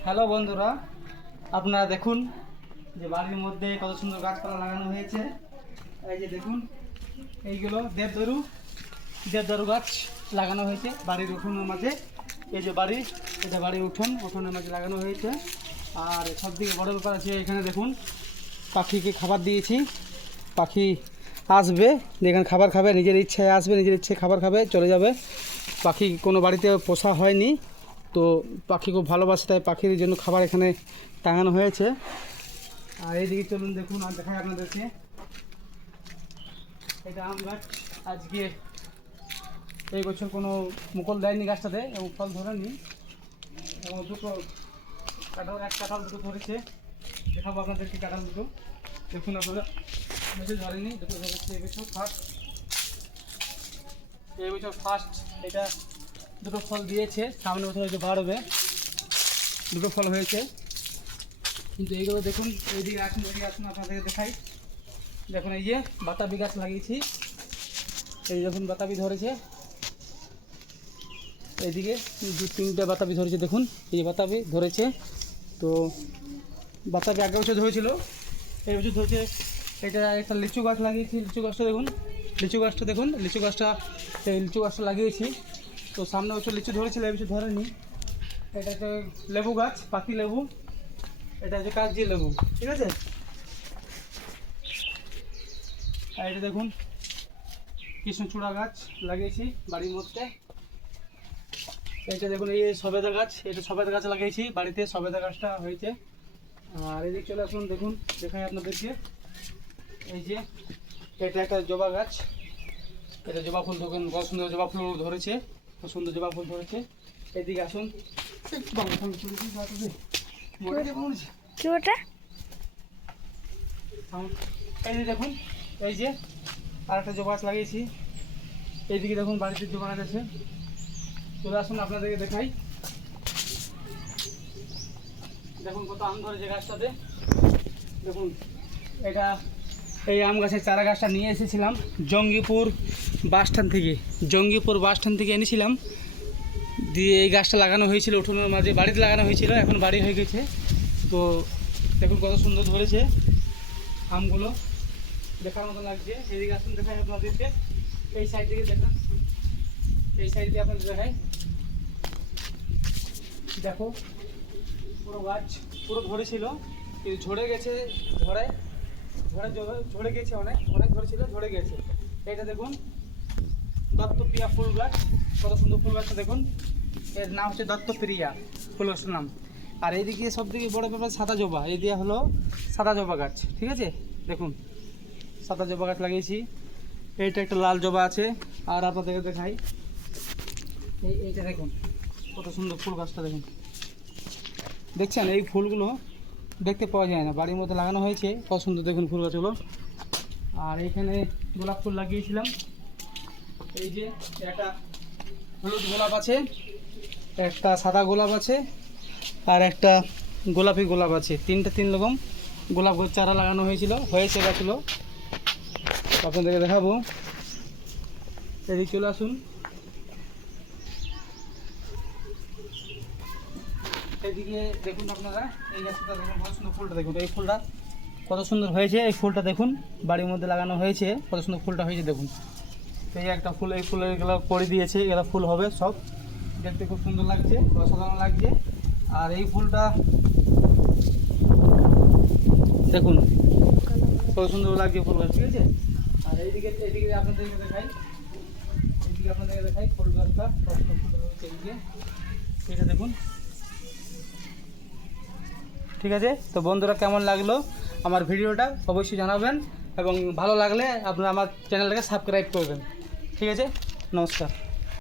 Hello বন্ধুরা, আপনারা দেখুন যে বাড়ির মধ্যে কত সুন্দর গাছপালা লাগানো হয়েছে। এই যে দেখুন, এইগুলো দেবদারু গাছ লাগানো হয়েছে বাড়ির উঠোনের মাঝে। এই যে এটা বাড়ির উঠোনের মাঝে লাগানো হয়েছে। আর সব থেকে বড় ব্যাপার আছে, এখানে দেখুন পাখিকে খাবার দিয়েছি। পাখি আসবে, যেখানে খাবার খাবে নিজের ইচ্ছায় আসবে, নিজের ইচ্ছে খাবার খাবে, চলে যাবে। পাখি কোনো বাড়িতে পোষা হয়নি, তো পাখি খুব ভালোবাসে, তাই পাখির জন্য খাবার এখানে টাঙানো হয়েছে। আর এইদিকে চলুন দেখুন, আর দেখাই আপনাদেরকে। এটা আম গাছ, আজকে এই বছর কোনো মুকুল দেয়নি গাছটাতে এবং ফল ধরেনি, এবং দুটো কাঁঠাল দুটো ধরেছে। দেখাবো আপনাদেরকে কাঁঠাল দুটো। দেখুন আপনারা, বেশি ধরেনি, দুটো ধরেছে এই বছর ফার্স্ট এটা দুটো ফল দিয়েছে। সামনে বছর হয়তো বাড়বে, দুটো ফল হয়েছে। কিন্তু এইগুলো দেখুন, এইদিকে আসুন আপনাদেরকে দেখাই। দেখুন এই যে বাতাবি গাছ লাগিয়েছি, এই দেখুন বাতাবি ধরেছে। এইদিকে দু তিনটা বাতাবি ধরেছে, দেখুন এই যে বাতাবি ধরেছে। তো বাতাবি আগের বছর ধরেছিল, এই বছর ধরেছে। এটা একটা লিচু গাছ লাগিয়েছি, লিচু গাছটা দেখুন, লিচু গাছটা লাগিয়েছি। তো সামনে বছর লিচু ধরেছিল, এই বছর ধরেনি। এটা একটা লেবু গাছ, পাতি লেবু। এটা হচ্ছে কাগজি লেবু, ঠিক আছে। আর এটা দেখুন কৃষ্ণচূড়া গাছ লাগিয়েছি বাড়ির মধ্যে। এটা দেখুন এই সবেদা গাছ, এটা সবেদা গাছ লাগিয়েছি বাড়িতে, সবেদা গাছটা হয়েছে। আর এদিকে চলে আসুন, দেখুন দেখাই আপনাদেরকে। এই যে এটা একটা জবা গাছ, এটা জবা ফুল, দেখুন কত সুন্দর জবা ফুল ধরেছে, খুব সুন্দর জবা ফুল ধরেছে। এদিকে আসুন, এই যে দেখুন, এই যে আর একটা জবা গাছ লাগিয়েছি। এইদিকে দেখুন বাড়িতে জবা গাছ আছে। চলে আসুন আপনাদেরকে দেখাই। দেখুন কত আম ধরেছে গাছটাতে। দেখুন এটা এই আম গাছের চারা গাছটা নিয়ে এসেছিলাম জঙ্গিপুর বাস স্ট্যান্ড থেকে এনেছিলাম। দিয়ে এই গাছটা লাগানো হয়েছিল উঠোনের মাঝে, বাড়িতে লাগানো হয়েছিল, এখন বাড়ি হয়ে গেছে। তো দেখুন কত সুন্দর ধরেছে আমগুলো, দেখার মতো লাগছে। এদিকে আসুন দেখাই আপনাদেরকে, এই সাইড থেকে দেখান, এই সাইড দিয়ে আপনাদের দেখাই। দেখো পুরো গাছ পুরো ধরেছিল, কিন্তু ঝরে গেছে, ঝরে গেছে, অনেক ধরেছিল, ঝরে গেছে। এটা দেখুন দত্তপ্রিয়া ফুল গাছ, কত সুন্দর ফুল গাছটা দেখুন। এর নাম হচ্ছে দত্তপ্রিয়া ফুল গাছটার নাম। আর এইদিকে সব থেকে বড় ব্যাপার সাদা জবা, এই দিয়ে হলো সাদা জবা গাছ, ঠিক আছে। দেখুন সাদা জবা গাছ লাগিয়েছি। এইটা একটা লাল জবা আছে। আর আপনাদেরকে দেখাই, এইটা দেখুন কত সুন্দর ফুল গাছটা দেখুন, দেখছেন। এই ফুলগুলো দেখতে পাওয়া যায় না, বাড়ির মধ্যে লাগানো হয়েছে, কত সুন্দর দেখুন ফুল গাছগুলো। আর এইখানে গোলাপ ফুল লাগিয়েছিলাম। এই যে একটা হলুদ গোলাপ আছে, একটা সাদা গোলাপ আছে, আর একটা গোলাপি গোলাপ আছে। তিন রকম গোলাপ চারা লাগানো হয়েছে গাছগুলো। আপনাদেরকে দেখাবো। এদিকে চলে আসুন, এদিকে দেখুন আপনারা, এই গাছটা দেখুন কত সুন্দর ফুলটা দেখুন, এই ফুলটা কত সুন্দর হয়েছে। এই ফুলটা দেখুন বাড়ির মধ্যে লাগানো হয়েছে, কত সুন্দর ফুলটা হয়েছে দেখুন। এই একটা ফুল, এই ফুলের এগুলো করে দিয়েছে, এগুলো ফুল হবে সব, দেখতে খুব সুন্দর লাগছে, অসাধারণ লাগছে। আর এই ফুলটা দেখুন কত সুন্দর লাগছে ফুল গাছ, ঠিক আছে। আর এইদিকে আপনাদেরকে দেখাই, ফুল গাছটা কত সুন্দর ফুল হয়েছে এইদিকে, এটা দেখুন, ঠিক আছে। তো বন্ধুরা কেমন লাগলো আমার ভিডিওটা অবশ্যই জানাবেন, এবং ভালো লাগলে আপনারা আমার চ্যানেলটাকে সাবস্ক্রাইব করবেন, ঠিক আছে। নমস্কার।